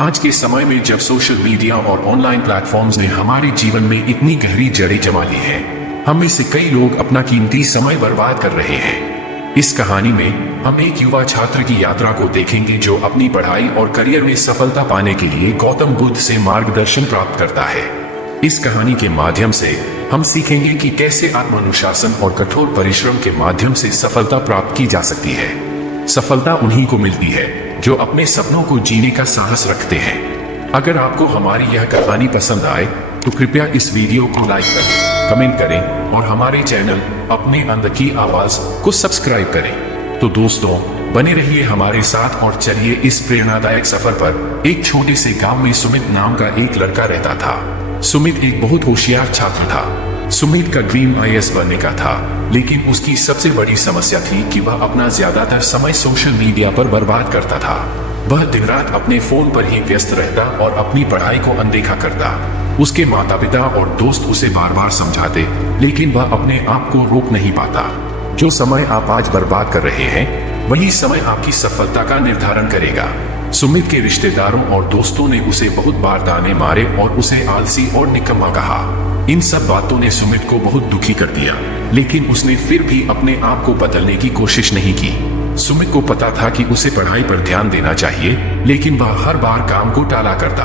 आज के समय में जब सोशल मीडिया और ऑनलाइन प्लेटफॉर्म्स ने हमारे जीवन में इतनी गहरी जड़ें जमा ली हैं, हम में से कई लोग अपना कीमती समय बर्बाद कर रहे हैं। इस कहानी में हम एक युवा छात्र की यात्रा को देखेंगे जो अपनी पढ़ाई और करियर में सफलता पाने के लिए गौतम बुद्ध से मार्गदर्शन प्राप्त करता है। इस कहानी के माध्यम से हम सीखेंगे कि कैसे आत्मानुशासन और कठोर परिश्रम के माध्यम से सफलता प्राप्त की जा सकती है। सफलता उन्हीं को मिलती है जो अपने सपनों को जीने का साहस रखते हैं। अगर आपको हमारी यह कहानी पसंद आए तो कृपया इस वीडियो को लाइक करें, कमेंट करें और हमारे चैनल अपने अंदर की आवाज को सब्सक्राइब करें। तो दोस्तों, बने रहिए हमारे साथ और चलिए इस प्रेरणादायक सफर पर। एक छोटे से गांव में सुमित नाम का एक लड़का रहता था। सुमित एक बहुत होशियार छात्र था। सुमित का ड्रीम IAS बनने का था, लेकिन उसकी सबसे बड़ी समस्या थी कि वह अपना ज्यादातर समय सोशल मीडिया पर बर्बाद करता था। वह दिन रात अपने फोन पर ही व्यस्त रहता और अपनी पढ़ाई को अनदेखा करता। उसके माता पिता और दोस्त उसे बार बार समझाते, लेकिन वह अपने आप को रोक नहीं पाता। जो समय आप आज बर्बाद कर रहे हैं, वही समय आपकी सफलता का निर्धारण करेगा। सुमित के रिश्तेदारों और दोस्तों ने उसे बहुत बार ताने मारे और उसे आलसी और निकम्मा कहा। इन सब बातों ने सुमित को बहुत दुखी कर दिया, लेकिन उसने फिर भी अपने आप को बदलने की कोशिश नहीं की। सुमित को पता था कि उसे पढ़ाई पर ध्यान देना चाहिए, लेकिन वह हर बार काम को टाला करता।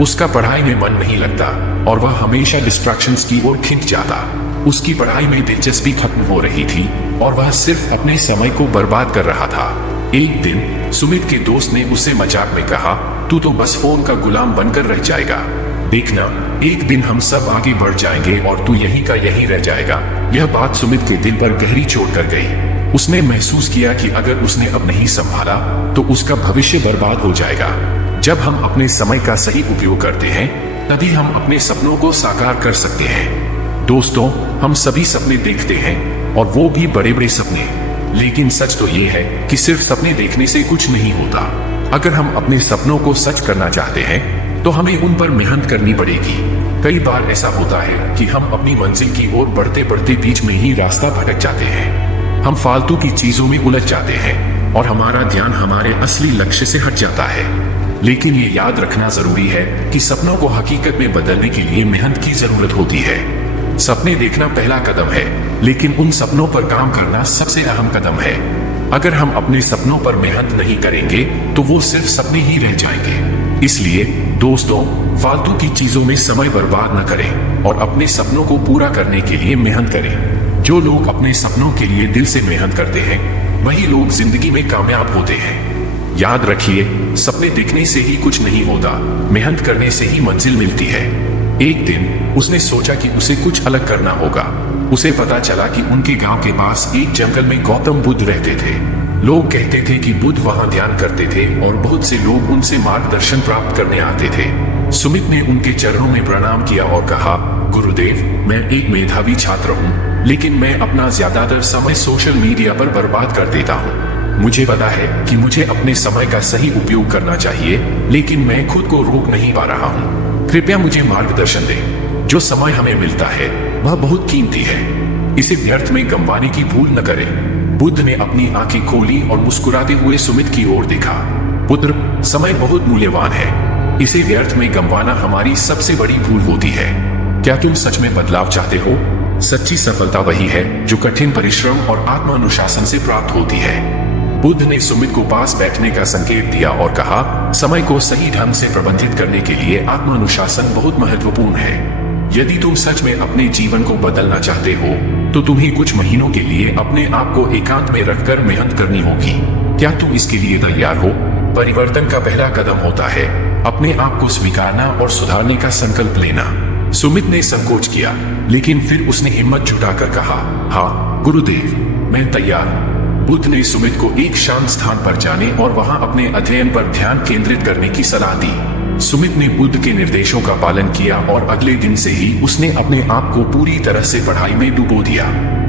उसका पढ़ाई में मन नहीं लगता और वह हमेशा डिस्ट्रैक्शंस की ओर खिंच जाता। उसकी पढ़ाई में दिलचस्पी खत्म हो रही थी और वह सिर्फ अपने समय को बर्बाद कर रहा था। एक दिन सुमित के दोस्त ने उसे मजाक में कहा, तू तो बस फोन का गुलाम बनकर रह जाएगा। देखना, एक दिन हम सब आगे बढ़ जाएंगे और तू यहीं का यहीं रह जाएगा। यह बात सुमित के दिल पर गहरी चोट कर गई। उसने महसूस किया कि अगर उसने अब नहीं संभाला तो उसका भविष्य बर्बाद हो जाएगा। जब हम अपने समय का सही उपयोग करते हैं, तभी हम अपने सपनों को साकार कर सकते हैं। दोस्तों, हम सभी सपने देखते हैं और वो भी बड़े बड़े सपने, लेकिन सच तो ये है कि सिर्फ सपने देखने से कुछ नहीं होता। अगर हम अपने सपनों को सच करना चाहते हैं तो हमें उन पर मेहनत करनी पड़ेगी। कई बार ऐसा होता है कि हम अपनी मंजिल की ओर बढ़ते बढ़ते बीच में ही रास्ता भटक जाते हैं। हम फालतू की चीजों में उलझ जाते हैं और हमारा ध्यान हमारे असली लक्ष्य से हट जाता है। लेकिन ये याद रखना जरूरी है कि सपनों को हकीकत में बदलने के लिए मेहनत की जरूरत होती है। सपने देखना पहला कदम है, लेकिन उन सपनों पर काम करना सबसे अहम कदम है। अगर हम अपने सपनों पर मेहनत नहीं करेंगे तो वो सिर्फ सपने ही रह जाएंगे। इसलिए दोस्तों, फालतू की चीजों में समय बर्बाद न करें और अपने सपनों को पूरा करने के लिए मेहनत करें। जो लोग अपने सपनों के लिए दिल से मेहनत करते हैं, वही लोग जिंदगी में कामयाब होते हैं। याद रखिए, सपने देखने से ही कुछ नहीं होता, मेहनत करने से ही मंजिल मिलती है। एक दिन उसने सोचा कि उसे कुछ अलग करना होगा। उसे पता चला कि उनके गांव के पास एक जंगल में गौतम बुद्ध रहते थे। लोग कहते थे कि बुद्ध वहां ध्यान करते थे और बहुत से लोग उनसे मार्गदर्शन प्राप्त करने आते थे। सुमित ने उनके चरणों में प्रणाम किया और कहा, गुरुदेव, मैं एक मेधावी छात्र हूँ, लेकिन मैं अपना ज्यादातर समय सोशल मीडिया पर बर्बाद कर देता हूँ। मुझे पता है कि मुझे अपने समय का सही उपयोग करना चाहिए, लेकिन मैं खुद को रोक नहीं पा रहा हूँ। कृपया मुझे मार्गदर्शन दें। जो समय हमें मिलता है वह बहुत कीमती है, इसे व्यर्थ में गंवाने की भूल न करें। बुद्ध ने अपनी आंखें खोली और मुस्कुराते हुए सुमित की ओर देखा। पुत्र, समय बहुत मूल्यवान है, इसे व्यर्थ में गंवाना हमारी सबसे बड़ी भूल होती है। क्या तुम सच में बदलाव चाहते हो? सच्ची सफलता वही है जो कठिन परिश्रम और आत्मानुशासन से प्राप्त होती है। बुद्ध ने सुमित को पास बैठने का संकेत दिया और कहा, समय को सही ढंग से प्रबंधित करने के लिए आत्मानुशासन बहुत महत्वपूर्ण है। यदि तुम सच में अपने जीवन को बदलना चाहते हो तो तुम्हें कुछ महीनों के लिए अपने आप को एकांत में रखकर मेहनत करनी होगी। क्या तुम इसके लिए तैयार हो? परिवर्तन का पहला कदम होता है अपने आप को स्वीकारना और सुधारने का संकल्प लेना। सुमित ने संकोच किया, लेकिन फिर उसने हिम्मत जुटाकर कहा, हाँ गुरुदेव, मैं तैयार हूँ। बुद्ध ने सुमित को एक शांत स्थान पर जाने और वहां अपने अध्ययन पर ध्यान केंद्रित करने की सलाह दी। सुमित ने बुद्ध के निर्देशों का पालन किया और अगले दिन से ही उसने अपने आप को पूरी तरह से पढ़ाई में डुबो दिया।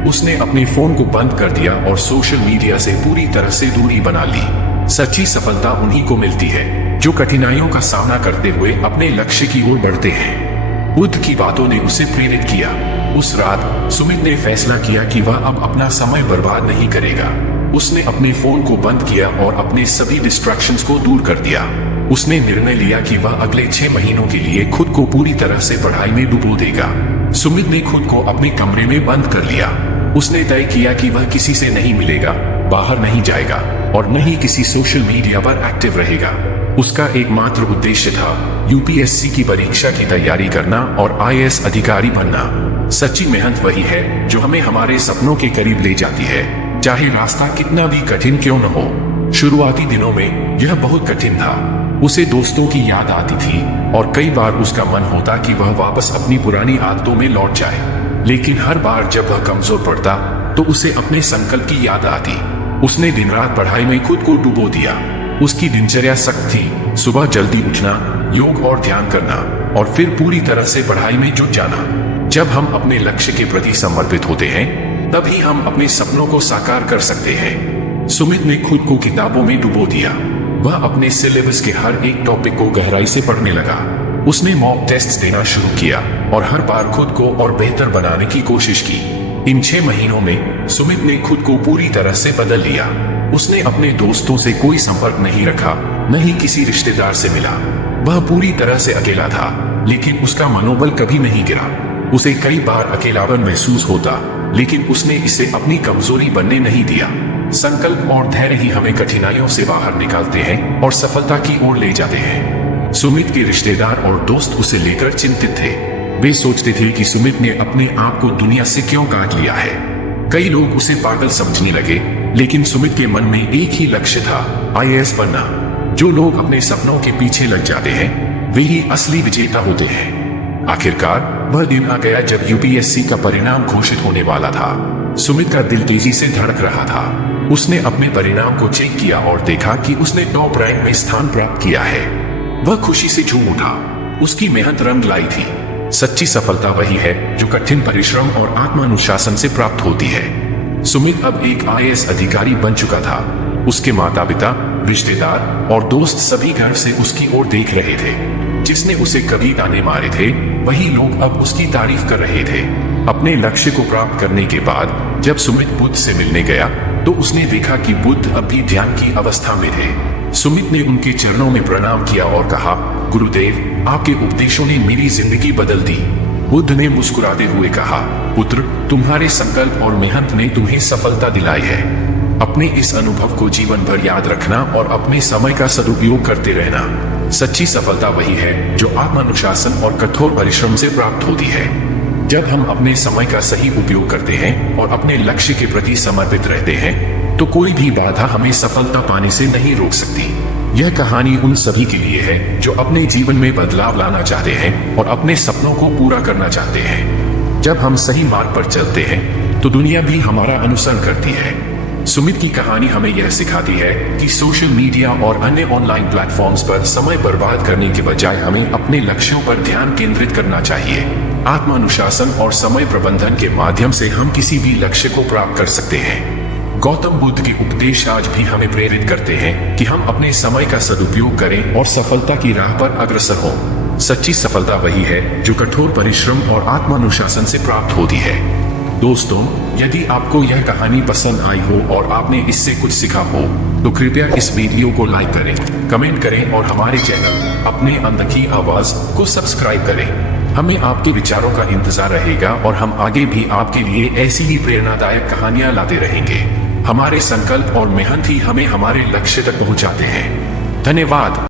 उसने अपने फोन को बंद कर दिया और सोशल मीडिया से पूरी तरह से दूरी बना ली। सच्ची सफलता उन्हीं को मिलती है जो कठिनाइयों का सामना करते हुए अपने लक्ष्य की ओर बढ़ते हैं। बुद्ध की बातों ने उसे प्रेरित किया। उस रात सुमित ने फैसला किया कि वह अब अपना समय बर्बाद नहीं करेगा। उसने अपने फोन को बंद किया और अपने सभी डिस्ट्रैक्शंस को दूर कर दिया। उसने निर्णय लिया कि वह अगले 6 महीनों के लिए खुद को पूरी तरह से पढ़ाई में डुबो देगा। सुमित ने खुद को अपने कमरे में बंद कर लिया। उसने तय किया कि वह किसी से नहीं मिलेगा, बाहर नहीं जाएगा और न ही किसी सोशल मीडिया पर एक्टिव रहेगा। उसका एकमात्र उद्देश्य था यूपीएससी की परीक्षा की तैयारी करना और आईएएस अधिकारी बनना। सच्ची मेहनत वही है जो हमें हमारे सपनों के करीब ले जाती है, चाहे रास्ता कितना भी कठिन क्यों न हो। शुरुआती दिनों में यह बहुत कठिन था। उसे दोस्तों की याद आती थी और कई बार उसका मन होता कि वह वापस अपनी पुरानी आदतों में लौट जाए। लेकिन हर बार जब वह कमजोर पड़ता तो उसे अपने संकल्प की याद आती। उसने दिन रात पढ़ाई में खुद को डुबो दिया। उसकी दिनचर्या सख्त थी, सुबह जल्दी उठना, योग और ध्यान करना और फिर पूरी तरह से पढ़ाई में जुट जाना। जब हम अपने लक्ष्य के प्रति समर्पित होते हैं तभी हम अपने सपनों को साकार कर सकते हैं। सुमित ने खुद को किताबों में डुबो दिया। वह अपने सिलेबस के हर एक टॉपिक को गहराई से पढ़ने लगा। उसने मॉक टेस्ट देना शुरू किया और हर बार खुद को और बेहतर बनाने की कोशिश की। इन 6 महीनों में सुमित ने खुद को पूरी तरह से बदल लिया। उसने अपने दोस्तों से कोई संपर्क नहीं रखा, न ही किसी रिश्तेदार से मिला। वह पूरी तरह से अकेला था, लेकिन उसका मनोबल कभी नहीं गिरा। उसे कई बार अकेलापन महसूस होता, लेकिन उसने इसे अपनी कमजोरी बनने नहीं दिया। संकल्प और धैर्य ही हमें कठिनाइयों से बाहर निकालते हैं और सफलता की ओर ले जाते हैं। सुमित के रिश्तेदार और दोस्त उसे लेकर चिंतित थे। वे सोचते थे कि सुमित ने अपने आप को दुनिया से क्यों काट लिया है। कई लोग उसे पागल समझने लगे, लेकिन सुमित के मन में एक ही लक्ष्य था, आईएएस बनना। जो लोग अपने सपनों के पीछे लग जाते हैं वे ही असली विजेता होते हैं। आखिरकार वह दिन आ गया जब यूपीएससी का परिणाम घोषित होने वाला था। सुमित का दिल तेजी से धड़क रहा था। उसने अपने परिणाम को चेक किया और देखा कि उसने टॉप रैंक में स्थान प्राप्त किया है। वह खुशी से झूम उठा। उसकी मेहनत रंग लाई थी। सच्ची सफलता वही है जो कठिन परिश्रम और आत्मानुशासन से प्राप्त होती है। सुमित अब एक आईएएस अधिकारी बन चुका था। उसके माता पिता, रिश्तेदार और दोस्त सभी गर्व से उसकी ओर देख रहे थे। जिसने उसे कभी ताने मारे थे वही लोग अब उसकी तारीफ कर रहे थे। अपने लक्ष्य को प्राप्त करने के बाद जब सुमित बुद्ध से मिलने गया तो उसने देखा कि बुद्ध अभी ध्यान की अवस्था में थे। सुमित ने उनके चरणों में प्रणाम किया और कहा, गुरुदेव, आपके उपदेशों ने मेरी जिंदगी बदल दी। बुद्ध ने मुस्कुराते हुए कहा, पुत्र, तुम्हारे संकल्प और मेहनत ने तुम्हें सफलता दिलाई है। अपने इस अनुभव को जीवन भर याद रखना और अपने समय का सदुपयोग करते रहना। सच्ची सफलता वही है जो आत्मानुशासन और कठोर परिश्रम से प्राप्त होती है। जब हम अपने समय का सही उपयोग करते हैं और अपने लक्ष्य के प्रति समर्पित रहते हैं तो कोई भी बाधा हमें सफलता पाने से नहीं रोक सकती। यह कहानी उन सभी के लिए है जो अपने जीवन में बदलाव लाना चाहते हैं और अपने सपनों को पूरा करना चाहते हैं। जब हम सही मार्ग पर चलते हैं तो दुनिया भी हमारा अनुसरण करती है। सुमित की कहानी हमें यह सिखाती है कि सोशल मीडिया और अन्य ऑनलाइन प्लेटफॉर्म्स पर समय बर्बाद करने के बजाय हमें अपने लक्ष्यों पर ध्यान केंद्रित करना चाहिए। आत्मानुशासन और समय प्रबंधन के माध्यम से हम किसी भी लक्ष्य को प्राप्त कर सकते हैं। गौतम बुद्ध के उपदेश आज भी हमें प्रेरित करते हैं कि हम अपने समय का सदुपयोग करें और सफलता की राह पर अग्रसर हों। सच्ची सफलता वही है जो कठोर परिश्रम और आत्मानुशासन से प्राप्त होती है। दोस्तों, यदि आपको यह कहानी पसंद आई हो और आपने इससे कुछ सीखा हो तो कृपया इस वीडियो को लाइक करें, कमेंट करें और हमारे चैनल अपने अनदेखी आवाज को सब्सक्राइब करें। हमें आपके विचारों का इंतजार रहेगा और हम आगे भी आपके लिए ऐसी ही प्रेरणादायक कहानियां लाते रहेंगे। हमारे संकल्प और मेहनत ही हमें हमारे लक्ष्य तक पहुंचाते हैं। धन्यवाद।